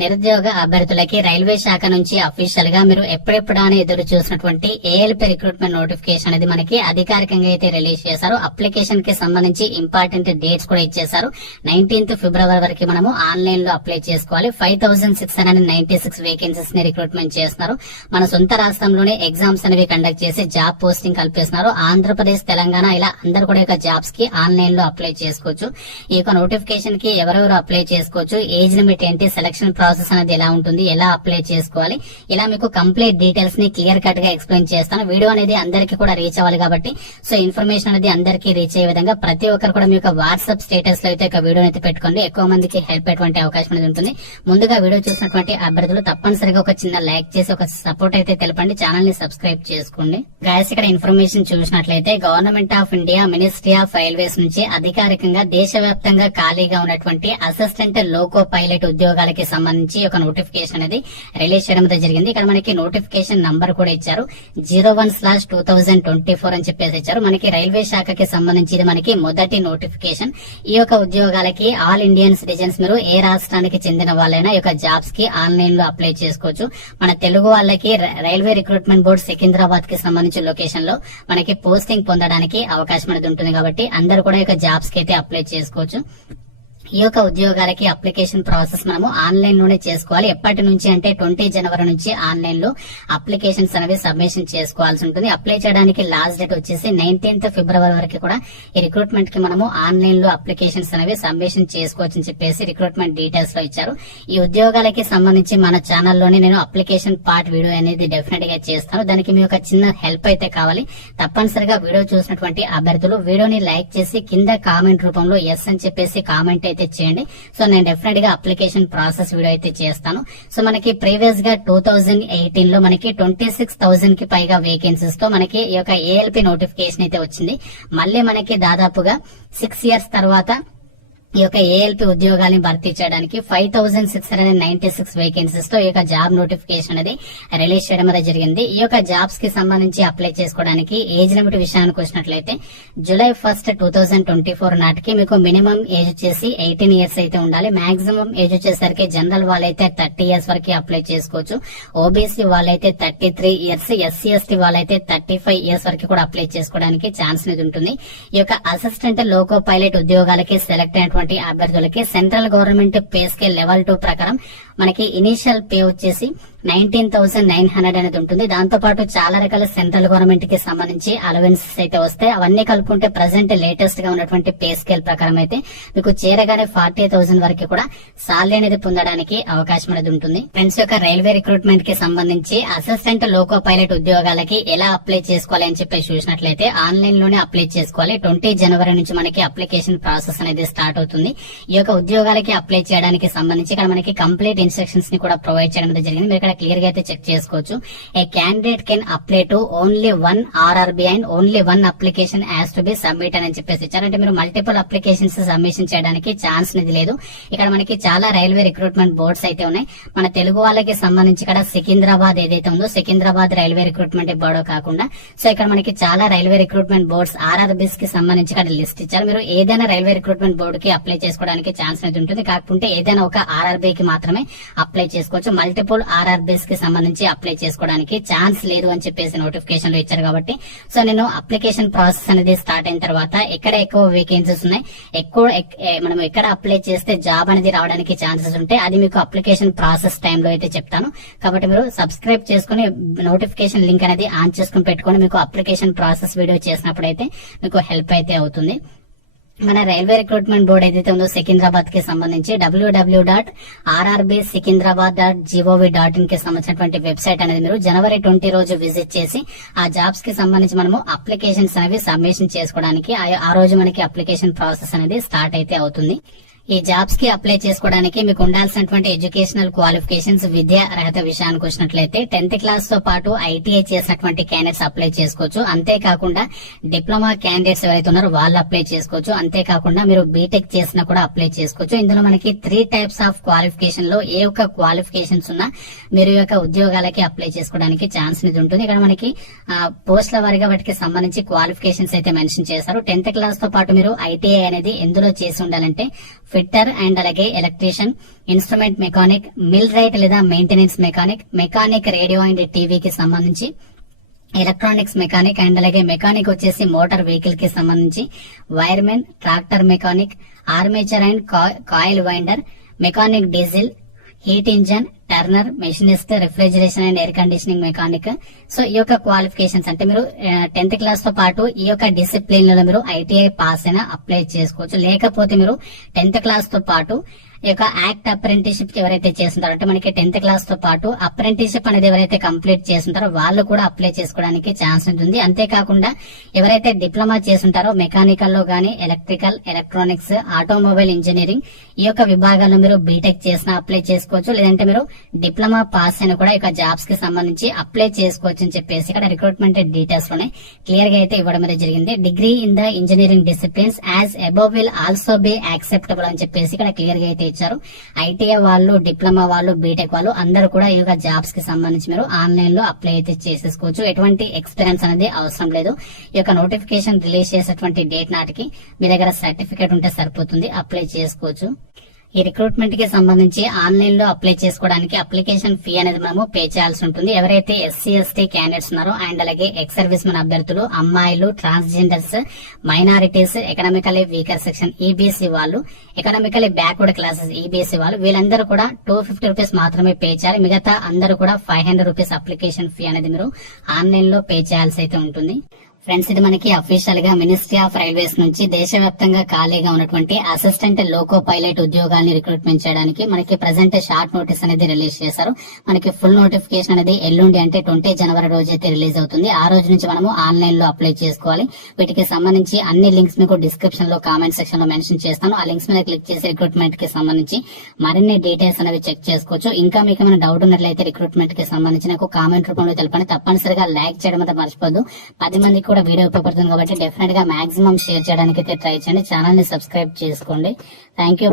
నిరుద్యోగ అభ్యర్థులకి రైల్వే శాఖ నుంచి అఫీషియల్గా మీరు ఎప్పుడెప్పుడు అని ఎదురు చూసినటువంటి ఏఎల్పి రిక్రూట్మెంట్ నోటిఫికేషన్ అనేది మనకి అధికారికంగా అయితే రిలీజ్ చేశారు. అప్లికేషన్కి సంబంధించి ఇంపార్టెంట్ డేట్స్ కూడా ఇచ్చేశారు. నైన్టీన్త్ ఫిబ్రవరి వరకు మనము ఆన్లైన్లో అప్లై చేసుకోవాలి. Five thousand six hundred ninety six వేకెన్సీస్ని recruitment చేస్తున్నారు. మన సొంత రాష్ట్రంలోనే ఎగ్జామ్స్ అనేవి కండక్ట్ చేసి జాబ్ పోస్టింగ్ కల్పిస్తున్నారు. ఆంధ్రప్రదేశ్ తెలంగాణ ఇలా అందరు కూడా యొక్క జాబ్స్కి ఆన్లైన్లో అప్లై చేసుకోవచ్చు. ఈ యొక్క నోటిఫికేషన్కి ఎవరెవరు అప్లై చేసుకోవచ్చు. ఏజ్ లిమిట్ ఏంటి? సెలక్షన్ ప్రాసెస్ అనేది ఎలా ఉంటుంది ఎలా అప్లై చేసుకోవాలి ఇలా మీకు కంప్లీట్ డీటెయిల్స్ని క్లియర్ కట్గా ఎక్స్ప్లెయిన్ చేస్తాను. వీడియో అనేది అందరికీ కూడా రీచ్ అవ్వాలి కాబట్టి సో ఇన్ఫర్మేషన్ అనేది అందరికీ రీచ్ అయ్యే విధంగా ప్రతి ఒక్కరు కూడా మీ యొక్క వాట్సాప్ స్టేటస్లో అయితే ఒక వీడియో అయితే పెట్టుకోండి. ఎక్కువ మందికి హెల్ప్ అయ్యేటువంటి అవకాశం అనేది ఉంటుంది. ముందుగా వీడియో చూసినటువంటి అభ్యర్థులు తప్పనిసరిగా ఒక చిన్న లైక్ చేసి ఒక సపోర్ట్ అయితే తెలపండి. ఛానల్ని సబ్స్క్రైబ్ చేసుకోండి. గాయస్ ఇక్కడ ఇన్ఫర్మేషన్ చూసినట్లయితే government of India ministry of railways నుంచి అధికారికంగా దేశవ్యాప్తంగా ఖాళీగా ఉన్నటువంటి అసిస్టెంట్ లోకో పైలట్ ఉద్యోగాలకి సంబంధించి ఒక నోటిఫికేషన్ అనేది రిలీజ్ చేయడం జరిగింది. ఇక్కడ మనకి నోటిఫికేషన్ నంబర్ కూడా ఇచ్చారు. Zero one slash two thousand twenty four అని చెప్పేసి ఇచ్చారు. మనకి రైల్వే శాఖకి సంబంధించి ఇది మనకి మొదటి నోటిఫికేషన్ ఈ యొక్క ఉద్యోగాలకి ఆల్ ఇండియన్ సిటిజన్స్ మీరు ఏ రాష్ట్రానికి చెందిన వాళ్ళైనా ఈ యొక్క జాబ్స్కి ఆన్లైన్లో అప్లై చేసుకోవచ్చు. మన తెలుగు వాళ్ళకి రైల్వే రిక్రూట్మెంట్ బోర్డ్ సికింద్రాబాద్కి సంబంధించిన లొకేషన్లో మనకి పోస్టింగ్ పొందడానికి అవకాశం అనేది ఉంటుంది కాబట్టి అందరూ కూడా ఈ యొక్క జాబ్స్కి అయితే అప్లై చేసుకోవచ్చు. ఈ యొక్క ఉద్యోగాలకి అప్లికేషన్ ప్రాసెస్ మనము ఆన్లైన్లోనే చేసుకోవాలి. ఎప్పటి నుంచి అంటే ట్వంటీ జనవరి నుంచి ఆన్లైన్లో అప్లికేషన్స్ అనేవి సబ్మిషన్ చేసుకోవాల్సి ఉంటుంది. అప్లై చేయడానికి లాస్ట్ డేట్ వచ్చేసి నైన్టీన్త్ ఫిబ్రవరి వరకు కూడా ఈ రిక్రూట్మెంట్కి మనము ఆన్లైన్లో అప్లికేషన్స్ అనేవి సబ్మిషన్ చేసుకోవచ్చు అని చెప్పేసి రిక్రూట్మెంట్ డీటెయిల్స్లో ఇచ్చారు. ఈ ఉద్యోగాలకి సంబంధించి మన ఛానల్లోనే నేను అప్లికేషన్ పార్ట్ వీడియో అనేది డెఫినెట్గా చేస్తాను. దానికి మీ యొక్క చిన్న హెల్ప్ అయితే కావాలి. తప్పనిసరిగా వీడియో చూసినటువంటి అభ్యర్థులు వీడియోని లైక్ చేసి కింద కామెంట్ రూపంలో ఎస్ అని చెప్పేసి కామెంట్ అయితే చేయండి. సో నేను డెఫినెట్గా అప్లికేషన్ ప్రాసెస్ వీడియో అయితే చేస్తాను. సో మనకి ప్రీవియస్గా టూ థౌజండ్ ఎయిటీన్లో మనకి ట్వంటీ సిక్స్ థౌసండ్కి పైగా వేకెన్సీస్తో మనకి ఈ యొక్క ఏఎల్పి నోటిఫికేషన్ అయితే వచ్చింది. మళ్ళీ మనకి దాదాపుగా సిక్స్ ఇయర్స్ తర్వాత ఈ యొక్క ఏఎల్పి ఉద్యోగాన్ని భర్తీ చేయడానికి five thousand six hundred ninety six వేకెన్సీస్తో ఈ యొక్క జాబ్ నోటిఫికేషన్ అనేది రిలీజ్ చేయడం అనేది జరిగింది. ఈ యొక్క జాబ్స్కి సంబంధించి అప్లై చేసుకోవడానికి ఏజ్ లిమిట్ విషయానికి వచ్చినట్లయితే July first two thousand twenty four నాటికి మీకు మినిమం ఏజ్ వచ్చేసి ఎయిటీన్ ఇయర్స్ అయితే ఉండాలి. మాక్సిమం ఏజ్ వచ్చేసరికి జనరల్ వాళ్ళైతే థర్టీ ఇయర్స్ వరకు అప్లై చేసుకోవచ్చు. ఓబీసీ వాళ్ళైతే thirty three years SC ST వాళ్ళైతే థర్టీ ఫైవ్ ఇయర్స్ వరకు కూడా అప్లై చేసుకోవడానికి ఛాన్స్ అనేది ఉంటుంది. ఈ యొక్క అసిస్టెంట్ లోకో పైలట్ ఉద్యోగాలకి సెలెక్ట్ అయినటువంటి అభ్యర్థులకి central government pay scale level two ప్రకారం మనకి ఇనీషియల్ పే వచ్చేసి నైన్టీన్ థౌసండ్ నైన్ హండ్రెడ్ అనేది ఉంటుంది. దాంతో పాటు చాలా రకాల సెంట్రల్ గవర్నమెంట్కి సంబంధించి అలవెన్సెస్ అయితే వస్తాయి అవన్నీ కలుపుకుంటే ప్రజెంట్ లేటెస్ట్గా ఉన్నటువంటి పే స్కేల్ ప్రకారం అయితే మీకు చేరగానే ఫార్టీ థౌసండ్ వరకు కూడా సాలరీ అనేది పొందడానికి అవకాశం అనేది ఉంటుంది. ఫ్రెండ్స్ యొక్క రైల్వే రిక్రూట్మెంట్కి సంబంధించి అసిస్టెంట్ లోకో పైలట్ ఉద్యోగాలకి ఎలా అప్లై చేసుకోవాలి అని చెప్పి చూసినట్లయితే ఆన్లైన్లోనే అప్లై చేసుకోవాలి. ట్వంటీ జనవరి నుంచి మనకి అప్లికేషన్ ప్రాసెస్ అనేది స్టార్ట్ అవుతుంది. ఈ యొక్క ఉద్యోగాలకి అప్లై చేయడానికి సంబంధించి ఇక్కడ మనకి కంప్లీట్ ఇన్స్ట్రక్షన్స్ని కూడా ప్రొవైడ్ చేయడం జరిగింది. మీరు ఇక్కడ క్లియర్గా అయితే చెక్ చేసుకోవచ్చు. A candidate can apply to only one RRB and only one application has to be submit అని చెప్పేసి ఇచ్చారంటే మీరు మల్టిపుల్ అప్లికేషన్స్ సబ్మిషన్ చేయడానికి ఛాన్స్ అనేది లేదు. ఇక్కడ మనకి చాలా రైల్వే రిక్రూట్మెంట్ బోర్డ్స్ అయితే ఉన్నాయి. మన తెలుగు వాళ్ళకి సంబంధించి ఇక్కడ సికింద్రాబాద్ ఏదైతే ఉందో సికింద్రాబాద్ రైల్వే రిక్రూట్మెంట్ బోర్డు కాకుండా సో ఇక్కడ మనకి చాలా రైల్వే రిక్రూట్మెంట్ బోర్డ్స్ ఆర్ఆర్బిస్కి సంబంధించి ఇక్కడ లిస్ట్ ఇచ్చారు. మీరు ఏదైనా రైల్వే రిక్రూట్మెంట్ బోర్డు కి అప్లై చేసుకోవడానికి ఛాన్స్ అనేది ఉంటుంది. కాకపోతే ఏదైనా ఒక ఆర్ఆర్బి కి మాత్రమే అప్లై చేసుకోవచ్చు. మల్టిపుల్ ఆర్ఆర్బిస్కి సంబంధించి అప్లై చేసుకోవడానికి ఛాన్స్ లేదు అని చెప్పేసి నోటిఫికేషన్లో ఇచ్చారు కాబట్టి సో నేను అప్లికేషన్ ప్రాసెస్ అనేది స్టార్ట్ అయిన తర్వాత ఎక్కడ ఎక్కువ వేకెన్సీస్ ఉన్నాయి ఎక్కువ మనం ఎక్కడ అప్లై చేస్తే జాబ్ అనేది రావడానికి ఛాన్సెస్ ఉంటాయి. అది మీకు అప్లికేషన్ ప్రాసెస్ టైంలో అయితే చెప్తాను. కాబట్టి మీరు సబ్స్క్రైబ్ చేసుకుని నోటిఫికేషన్ లింక్ అనేది ఆన్ చేసుకుని పెట్టుకొని మీకు అప్లికేషన్ ప్రాసెస్ వీడియో చేసినప్పుడు అయితే మీకు హెల్ప్ అయితే అవుతుంది. మన రైల్వే రిక్రూట్మెంట్ బోర్డు ఏదైతే ఉందో సికింద్రాబాద్కి సంబంధించి WW dot RRB Secunderabad dot GOV dot ఇన్కి సంబంధించినటువంటి వెబ్సైట్ అనేది మీరు జనవరి ట్వంటీ రోజు విజిట్ చేసి ఆ జాబ్స్కి సంబంధించి మనము అప్లికేషన్స్ అనేవి సబ్మిషన్ చేసుకోవడానికి ఆ రోజు మనకి అప్లికేషన్ ప్రాసెస్ అనేది స్టార్ట్ అయితే అవుతుంది. ఈ జాబ్స్కి అప్లై చేసుకోవడానికి మీకు ఉండాల్సినటువంటి ఎడ్యుకేషనల్ క్వాలిఫికేషన్స్ విద్యా అర్హత విషయానికి వచ్చినట్లయితే టెన్త్ క్లాస్తో పాటు ఐటీఐ చేసినటువంటి క్యాండిడేట్స్ అప్లై చేసుకోవచ్చు. అంతేకాకుండా డిప్లొమా క్యాండిడేట్స్ ఎవరైతే ఉన్నారో వాళ్ళు అప్లై చేసుకోవచ్చు. అంతేకాకుండా మీరు బీటెక్ చేసినా కూడా అప్లై చేసుకోవచ్చు. ఇందులో మనకి త్రీ టైప్స్ ఆఫ్ క్వాలిఫికేషన్లో ఏ ఒక్క క్వాలిఫికేషన్స్ ఉన్నా మీరు ఈ యొక్క ఉద్యోగాలకి అప్లై చేసుకోవడానికి ఛాన్స్ అనేది ఉంటుంది. ఇక్కడ మనకి పోస్టుల వారిగా వాటికి సంబంధించి క్వాలిఫికేషన్స్ అయితే మెన్షన్ చేశారు. టెన్త్ క్లాస్తో పాటు మీరు ఐటీఐ అనేది ఎందులో చేసి ఉండాలంటే ఫిట్టర్ అండ్ అలాగే electrician instrument mechanic mill wright లేదా maintenance mechanic mechanic radio and టీవీకి సంబంధించి ఎలక్ట్రానిక్స్ మెకానిక్ అండ్ అలాగే మెకానిక్ వచ్చేసి మోటార్ వెహికల్కి సంబంధించి wireman tractor mechanic armature and coil winder mechanic diesel heat engine turner machinist refrigeration and air conditioning mechanic so ఈ యొక్క qualifications అంటే మీరు టెన్త్ క్లాస్తో పాటు ఈ యొక్క డిసిప్లిన్లో మీరు ఐటీఐ పాస్ అయినా అప్లై చేసుకోవచ్చు. లేకపోతే మీరు టెన్త్ క్లాస్తో పాటు ఈ యొక్క యాక్ట్ అప్రెంటిషిప్ ఎవరైతే చేస్తుంటారో అంటే మనకి టెన్త్ క్లాస్తో పాటు అప్రెంటిషిప్ అనేది ఎవరైతే కంప్లీట్ చేస్తుంటారో వాళ్ళు కూడా అప్లై చేసుకోవడానికి ఛాన్స్ ఉంటుంది. అంతేకాకుండా ఎవరైతే డిప్లొమా చేస్తుంటారో మెకానికల్లో గానీ ఎలక్ట్రికల్ ఎలక్ట్రానిక్స్ ఆటోమొబైల్ ఇంజనీరింగ్ ఈ యొక్క విభాగాల్లో మీరు బీటెక్ చేసిన అప్లై చేసుకోవచ్చు. లేదంటే మీరు డిప్లొమా పాస్ అయిన కూడా ఈ యొక్క జాబ్స్కి సంబంధించి అప్లై చేసుకోవచ్చు అని చెప్పేసి ఇక్కడ రిక్రూట్మెంట్ డీటెయిల్స్లోనే క్లియర్గా అయితే ఇవ్వడం అనేది జరిగింది. Degree in the engineering disciplines as above will also be acceptable అని చెప్పేసి ఇక్కడ క్లియర్గా అయితే ఇచ్చారు. ఐటీఐ వాళ్ళు డిప్లొమా వాళ్ళు బీటెక్ వాళ్ళు అందరూ కూడా ఈ యొక్క జాబ్స్కి సంబంధించి మీరు ఆన్లైన్లో అప్లై అయితే చేసేసుకోవచ్చు. ఎటువంటి ఎక్స్పీరియన్స్ అనేది అవసరం లేదు. ఈ యొక్క నోటిఫికేషన్ రిలీజ్ చేసేటువంటి డేట్ నాటికి మీ దగ్గర సర్టిఫికేట్ ఉంటే సరిపోతుంది. అప్లై చేసుకోవచ్చు. ఈ రిక్రూట్మెంట్కి సంబంధించి ఆన్లైన్లో అప్లై చేసుకోవడానికి అప్లికేషన్ ఫీ అనేది మనము పే చేయాల్సి ఉంటుంది. ఎవరైతే ఎస్సీ ఎస్టీ క్యాండిడేట్స్ ఉన్నారో అండ్ అలాగే ఎక్స్ సర్వీస్ మన అభ్యర్థులు అమ్మాయిలు transgenders minorities economically weaker section EBC వాళ్ళు ఎకనామికలీ బ్యాక్వర్డ్ క్లాసెస్ ఈబీసీ వాళ్ళు వీళ్ళందరూ కూడా టూ ఫిఫ్టీ రూపీస్ మాత్రమే పే చేయాలి. మిగతా అందరూ కూడా five hundred rupees application fee అనేది మీరు ఆన్లైన్లో పే చేయాల్సి అయితే ఉంటుంది. ఫ్రెండ్స్ ఇది మనకి అఫీషియల్గా మినిస్ట్రీ ఆఫ్ రైల్వేస్ నుంచి దేశవ్యాప్తంగా ఖాళీగా ఉన్నటువంటి అసిస్టెంట్ లోకో పైలట్ ఉద్యోగాల్ని రిక్రూట్మెంట్ చేయడానికి మనకి ప్రజెంట్ షార్ట్ నోటీస్ అనేది రిలీజ్ చేశారు. మనకి ఫుల్ నోటిఫికేషన్ అనేది ఎల్లుండి అంటే ట్వంటీ జనవరి రోజు అయితే రిలీజ్ అవుతుంది. ఆ రోజు నుంచి మనము ఆన్లైన్లో అప్లై చేసుకోవాలి. వీటికి సంబంధించి అన్ని లింక్స్ మీకు డిస్క్రిప్షన్లో కామెంట్ సెక్షన్లో మెన్షన్ చేస్తాను. ఆ లింక్స్ మీద క్లిక్ చేసి రిక్రూట్మెంట్కి సంబంధించి మరిన్ని డీటెయిల్స్ అనేవి చెక్ చేసుకోవచ్చు. ఇంకా మీకు ఏమైనా డౌట్ ఉన్నట్లయితే రిక్రూట్మెంట్కి సంబంధించి నాకు కామెంట్ రూపంలో తెలపండి. తప్పనిసరిగా లైక్ చేయడం అయితే మర్చిపోద్దు. పది మందికి కూడా వీడియో ఉపయోగపడుతుంది కాబట్టి డెఫినెట్గా మాక్సిమం షేర్ చేయడానికి అయితే ట్రై చేయండి. ఛానల్ని సబ్స్క్రైబ్ చేసుకోండి. Thank you